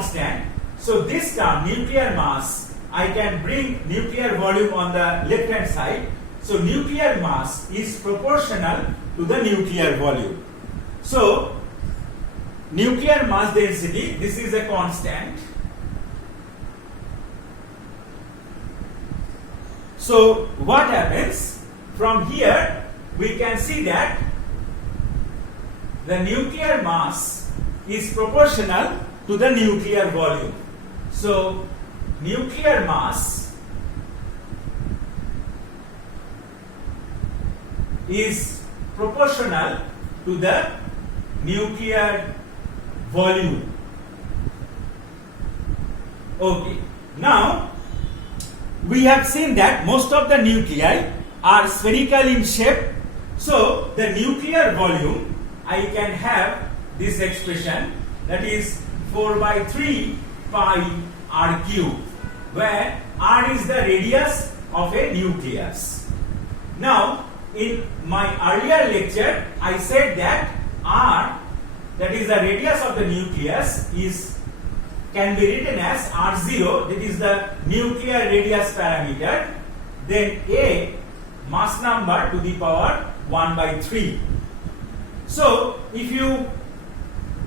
constant. So this term, nuclear mass, I can bring nuclear volume on the left hand side. So nuclear mass is proportional to the nuclear volume. So nuclear mass density, this is a constant. So what happens? From here we can see that the nuclear mass is proportional to the nuclear volume. So nuclear mass is proportional to the nuclear volume. Okay. Now we have seen that most of the nuclei are spherical in shape. So the nuclear volume, I can have this expression, that is 4 by 3 pi r cube, where r is the radius of a nucleus. Now in my earlier lecture I said that r, that is the radius of the nucleus, can be written as r0, that is the nuclear radius parameter, then a mass number to the power 1 by 3. So if you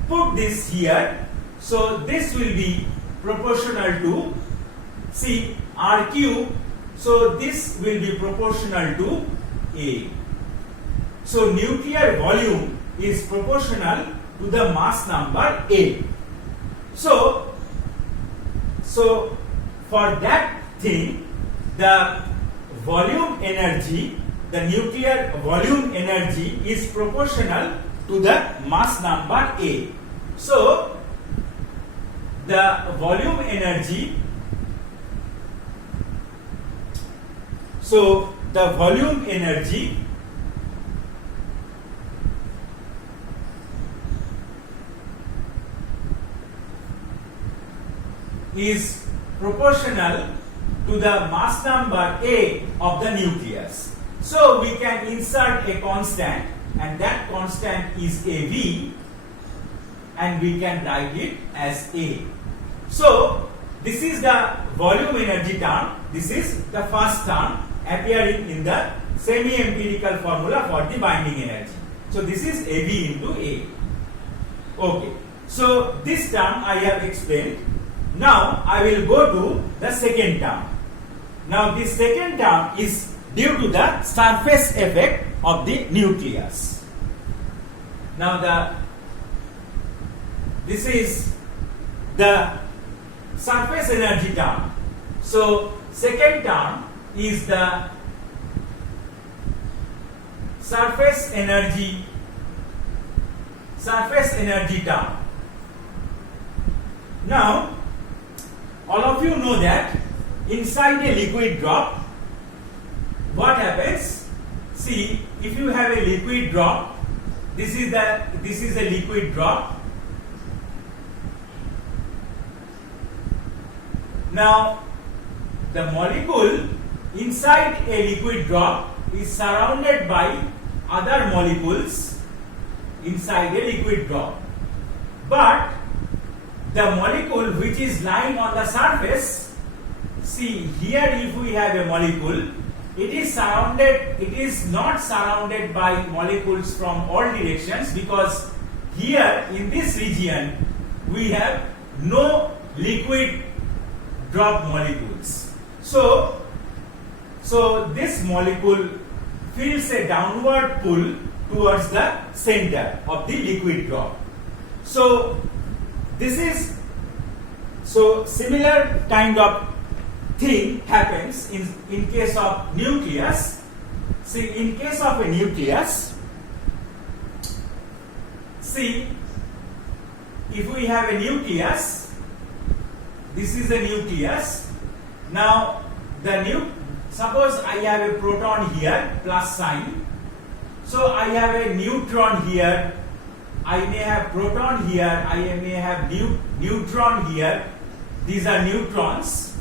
put this here, so this will be proportional to, see, r cube, so this will be proportional to a. So nuclear volume is proportional to the mass number a. So for that thing, the volume energy, the nuclear volume energy is proportional to the mass number a. So the volume energy, is proportional to the mass number A of the nucleus. So we can insert a constant, and that constant is AV, and we can write it as A. So this is the volume energy term. This is the first term appearing in the semi-empirical formula for the binding energy. So this is AV into A. Okay. So this term I have explained. Now I will go to the second term. Now this second term is due to the surface effect of the nucleus. Now this is the surface energy term. So second term is the surface energy term. Now all of you know that inside a liquid drop, what happens? See, if you have a liquid drop, this is a liquid drop. Now the molecule inside a liquid drop is surrounded by other molecules inside a liquid drop. But the molecule which is lying on the surface, see here, if we have a molecule, it is not surrounded by molecules from all directions, because here in this region we have no liquid drop molecules. So this molecule feels a downward pull towards the center of the liquid drop. So similar kind of thing happens in case of nucleus. See, in case of a nucleus, see, if we have a nucleus, this is a nucleus. Now suppose I have a proton here, plus sign. So I have a neutron here, I may have proton here, I may have neutron here. These are neutrons.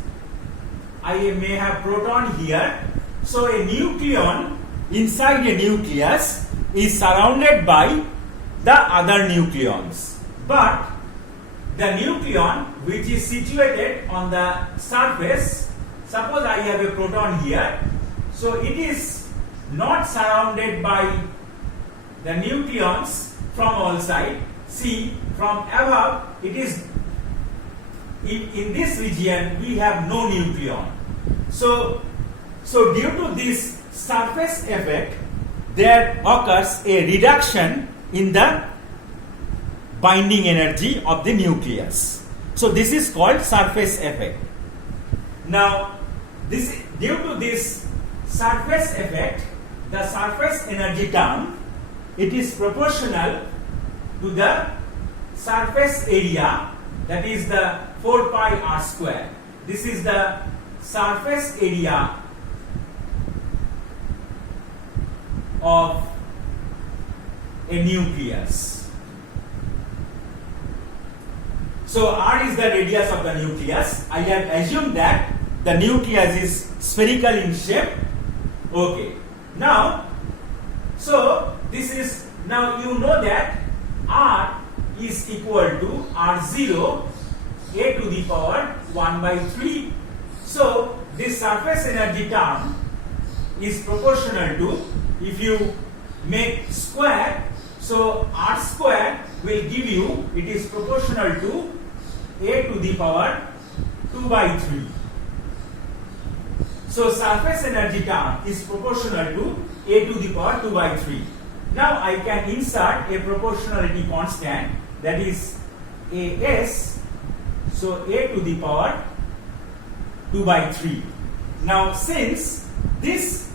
I may have proton here. So a nucleon inside a nucleus is surrounded by the other nucleons. But the nucleon which is situated on the surface, suppose I have a proton here, so it is not surrounded by the nucleons from all sides. See, from above it is in this region we have no nucleon. So due to this surface effect, there occurs a reduction in the binding energy of the nucleus. So this is called surface effect. Now, due to this surface effect, the surface energy term, it is proportional to the surface area, that is the 4 pi r square. This is the surface area of a nucleus. So r is the radius of the nucleus. I have assumed that the nucleus is spherical in shape. Okay. Now, so this is, now you know that r is equal to r0 a to the power 1 by 3. So this surface energy term is proportional to, if you make square, so r square will give you, it is proportional to a to the power 2 by 3. So surface energy term is proportional to a to the power 2 by 3. Now I can insert a proportionality constant, that is as, so a to the power 2 by 3. Now since this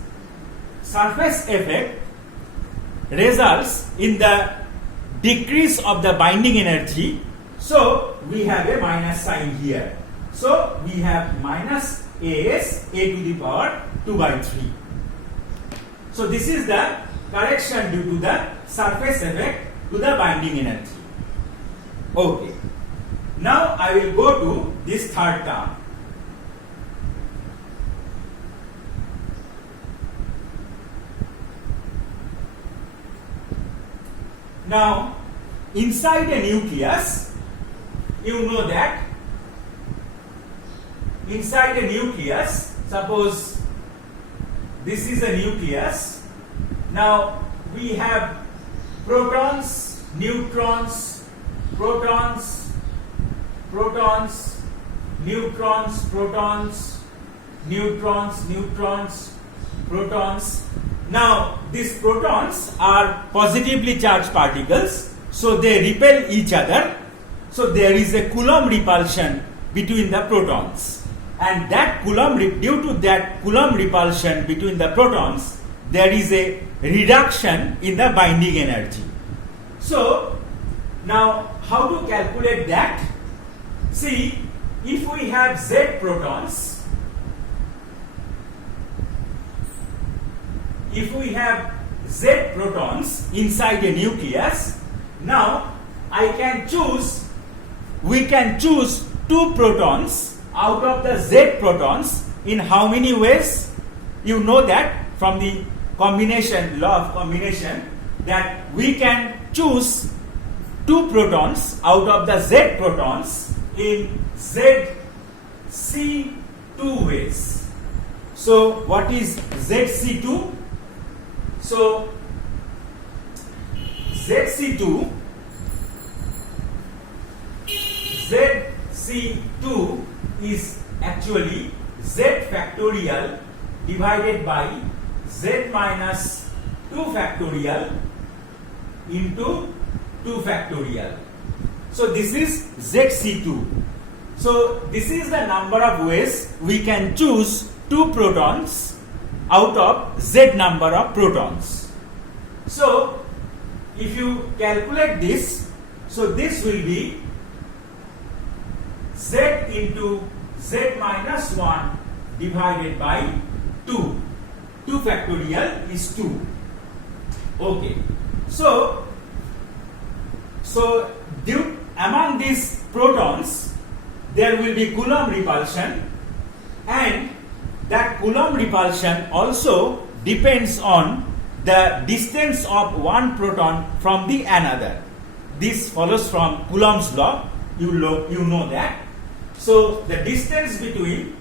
surface effect results in the decrease of the binding energy, so we have a minus sign here. So we have minus as a to the power 2 by 3. So this is the correction due to the surface effect to the binding energy. Okay. Now I will go to this third term. Now, inside a nucleus, you know that inside a nucleus, suppose this is a nucleus. Now we have protons, neutrons, protons, protons, neutrons, protons, neutrons, neutrons, protons. Now these protons are positively charged particles, so they repel each other. So there is a Coulomb repulsion between the protons, and that due to that Coulomb repulsion between the protons, there is a reduction in the binding energy. So now how to calculate that? See, if we have Z protons, if we have Z protons inside a nucleus, now we can choose 2 protons out of the Z protons in how many ways? You know that from the combination, law of combination, that we can choose 2 protons out of the Z protons in ZC2 ways. So what is ZC2? So ZC2 is actually Z factorial divided by Z minus 2 factorial into 2 factorial. So this is ZC2. So this is the number of ways we can choose 2 protons out of Z number of protons. So if you calculate this, so this will be Z into Z minus 1 divided by 2. 2 factorial is 2. Okay. So among these protons, there will be Coulomb repulsion, and that Coulomb repulsion also depends on the distance of one proton from the another. This follows from Coulomb's law. you know that. So the distance between,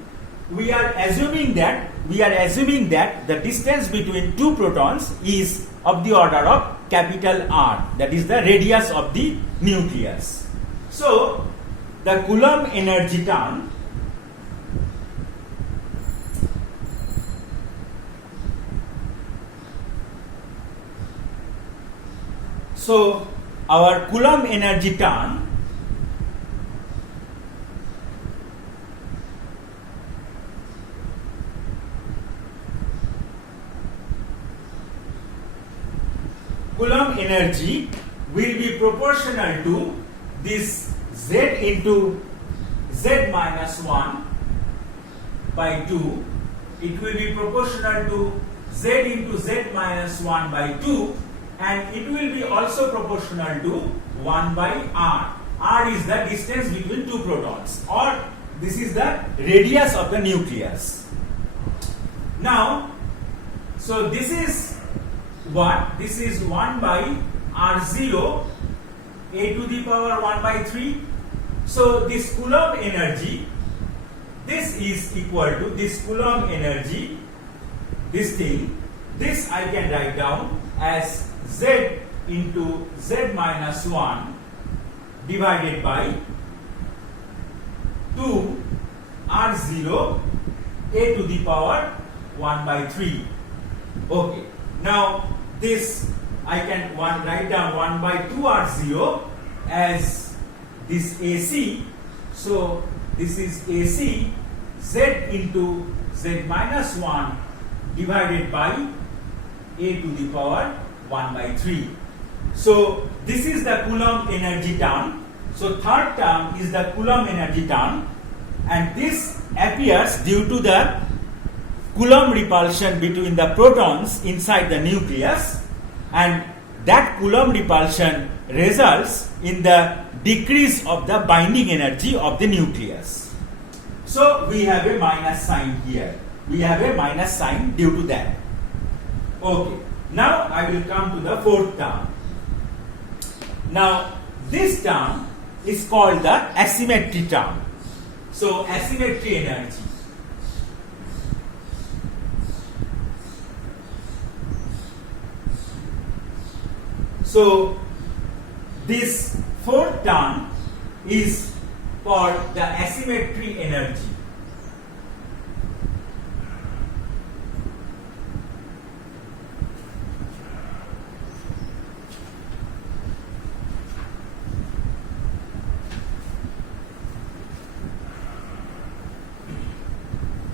we are assuming that the distance between two protons is of the order of capital R, that is the radius of the nucleus. So the Coulomb energy term, so our Coulomb energy term Coulomb energy will be proportional to this Z into Z minus 1 by 2. It will be proportional to Z into Z minus 1 by 2, and it will be also proportional to 1 by R. R is the distance between two protons, or this is the radius of the nucleus. Now, so this is what? This is 1 by R0, a to the power 1 by 3. So this Coulomb energy, this is equal to this Coulomb energy, this thing, this I can write down as Z into Z minus 1 divided by 2 R0 a to the power 1 by 3. Okay. Now this I can write down 1 by 2 R0 as this AC. So this is AC Z into Z minus 1 divided by a to the power 1 by 3. So this is the Coulomb energy term. So third term is the Coulomb energy term, and this appears due to the Coulomb repulsion between the protons inside the nucleus, and that Coulomb repulsion results in the decrease of the binding energy of the nucleus. So we have a minus sign here. We have a minus sign due to that. Okay. Now I will come to the fourth term. Now this term is called the asymmetry term. So asymmetry energy. So this fourth term is for the asymmetry energy.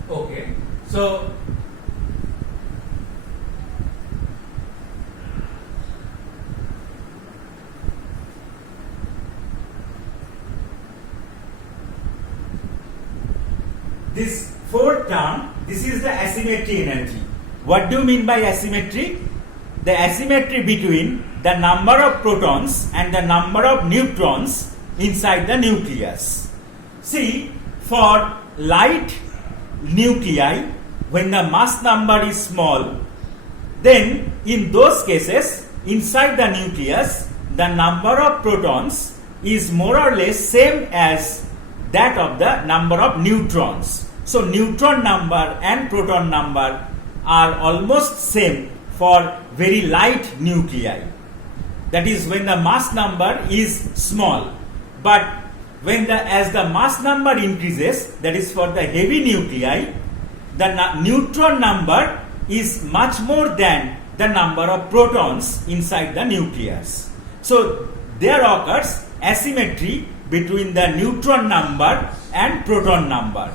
Okay, so this fourth term, this is the asymmetry energy. What do you mean by asymmetry? The asymmetry between the number of protons and the number of neutrons inside the nucleus. See, for light nuclei, when the mass number is small, then in those cases, inside the nucleus, the number of protons is more or less same as that of the number of neutrons. So neutron number and proton number are almost same for very light nuclei. That is when the mass number is small. But when as the mass number increases, that is for the heavy nuclei, the neutron number is much more than the number of protons inside the nucleus. So there occurs asymmetry between the neutron number and proton number.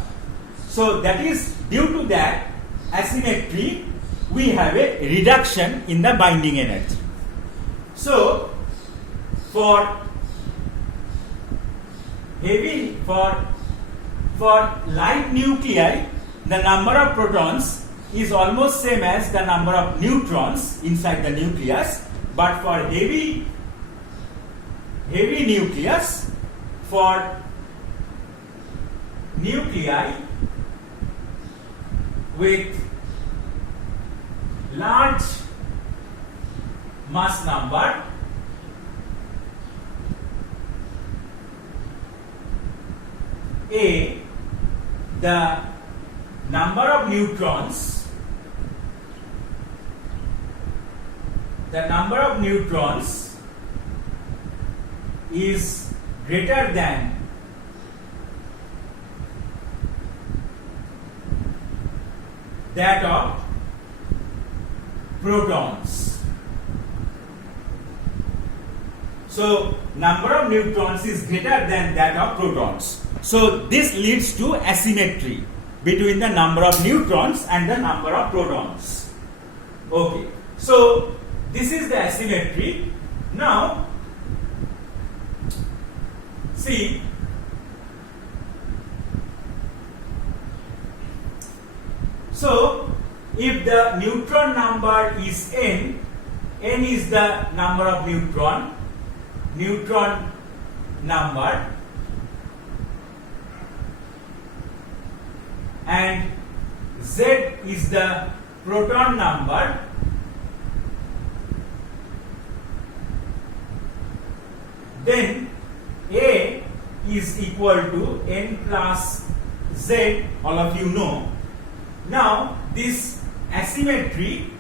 So that is due to that asymmetry, we have a reduction in the binding energy. So for heavy, for light nuclei, the number of protons is almost same as the number of neutrons inside the nucleus, but for heavy nucleus, for nuclei with large mass number, A, the number of neutrons is greater than that of protons. So number of neutrons is greater than that of protons. So this leads to asymmetry between the number of neutrons and the number of protons. Okay, so this is the asymmetry. Now see, so if the neutron number is n is the number of neutron number, and Z is the proton number, then A is equal to n plus Z, all of you know. Now this asymmetry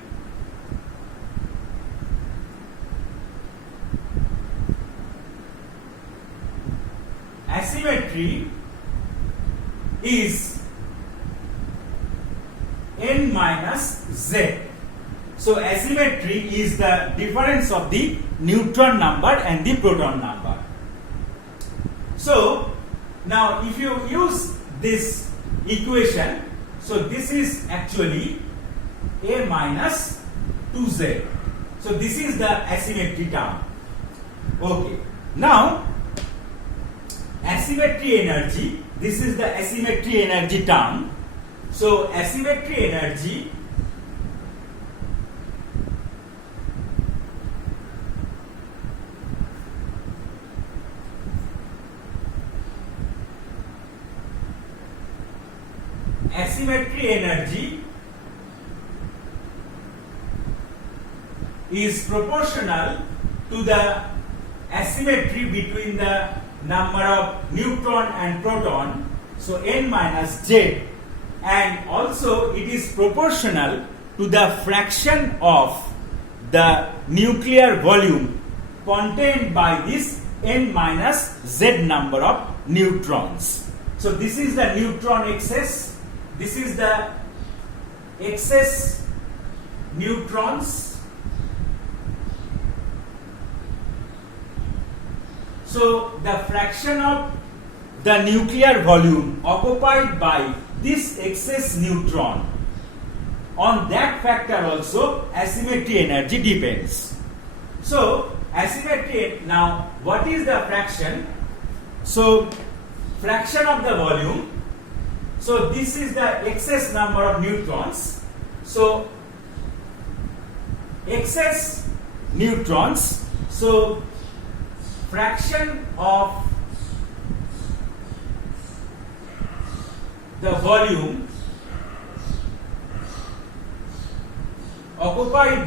is n minus Z. So asymmetry is the difference of the neutron number and the proton number. So now if you use this equation, so this is actually A minus 2Z. So this is the asymmetry term. Okay. Now asymmetry energy, this is the asymmetry energy term. So asymmetry energy is proportional to the asymmetry between the number of neutron and proton, so n minus Z, and also it is proportional to the fraction of the nuclear volume contained by this n minus Z number of neutrons. So this is the neutron excess, this is the excess neutrons. So the fraction of the nuclear volume occupied by this excess neutron, on that factor also asymmetry energy depends. So asymmetry, now what is the fraction? So fraction of the volume, so this is the excess number of neutrons. So excess neutrons, so fraction of the volume occupied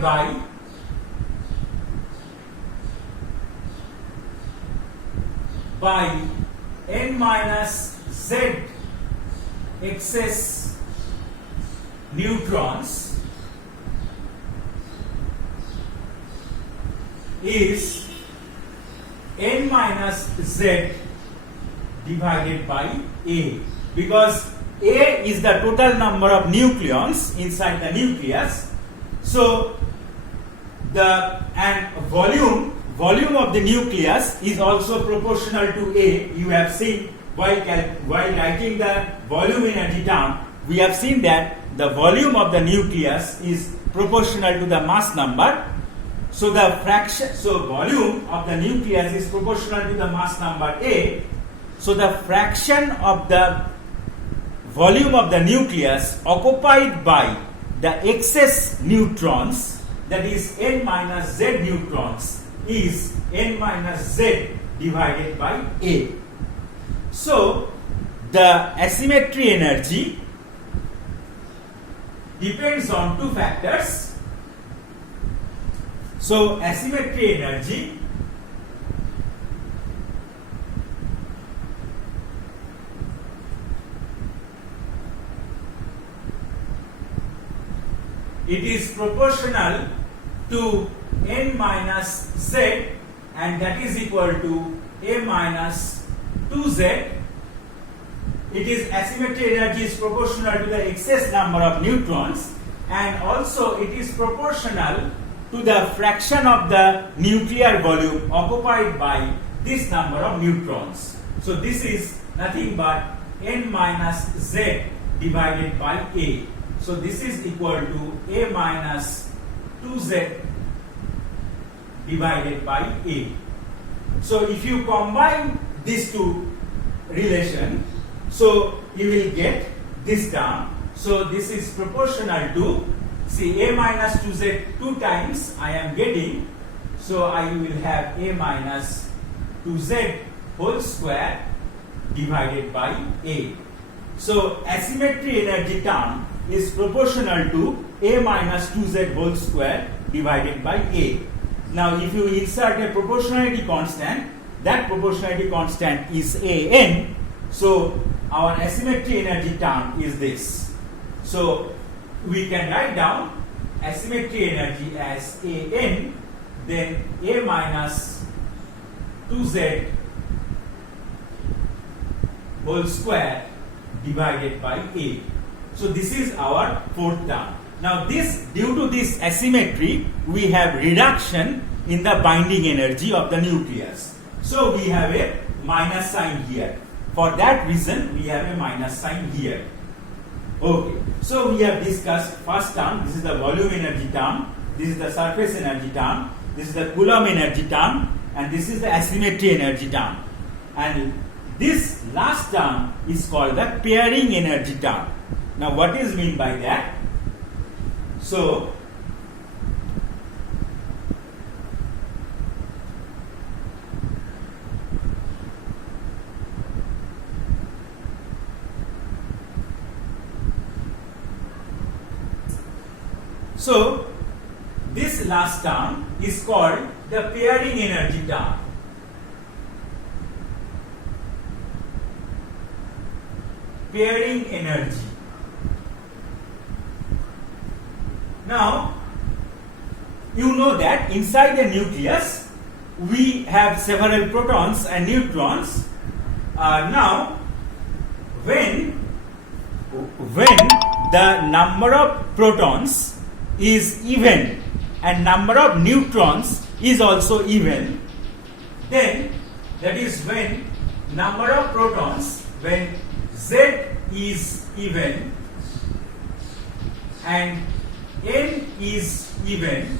by n minus Z excess neutrons is n minus Z divided by A, because A is the total number of nucleons inside the nucleus. So the volume of the nucleus is also proportional to A. You have seen while writing the volume energy term, we have seen that the volume of the nucleus is proportional to the mass number. So the volume of the nucleus is proportional to the mass number A. So the fraction of the volume of the nucleus occupied by the excess neutrons, that is n minus Z neutrons, is n minus Z divided by A. So the asymmetry energy depends on two factors. So asymmetry energy it is proportional to n minus z, and that is equal to a minus 2z. It is asymmetry energy is proportional to the excess number of neutrons, and also it is proportional to the fraction of the nuclear volume occupied by this number of neutrons. So this is nothing but n minus z divided by a. So this is equal to a minus 2z divided by a. So if you combine these two relation, so you will get this term. So this is proportional to, see, a minus 2z 2 times I am getting, so I will have a minus 2z whole square divided by a. So asymmetry energy term is proportional to a minus 2z whole square divided by a. Now if you insert a proportionality constant, that proportionality constant is an, so our asymmetry energy term is this. So we can write down asymmetry energy as an, then a minus 2z whole square divided by a. So this is our fourth term. Now this, due to this asymmetry, we have reduction in the binding energy of the nucleus. So we have a minus sign here. For that reason, we have a minus sign here. Okay. So we have discussed first term. This is the volume energy term. This is the surface energy term. This is the Coulomb energy term. And this is the asymmetry energy term. And this last term is called the pairing energy term. Now what is meant by that? So this last term is called the pairing energy term. Pairing energy. Now, you know that inside the nucleus we have several protons and neutrons. Now, when the number of protons is even and number of neutrons is also even, then that is when number of protons, when Z is even and N is even,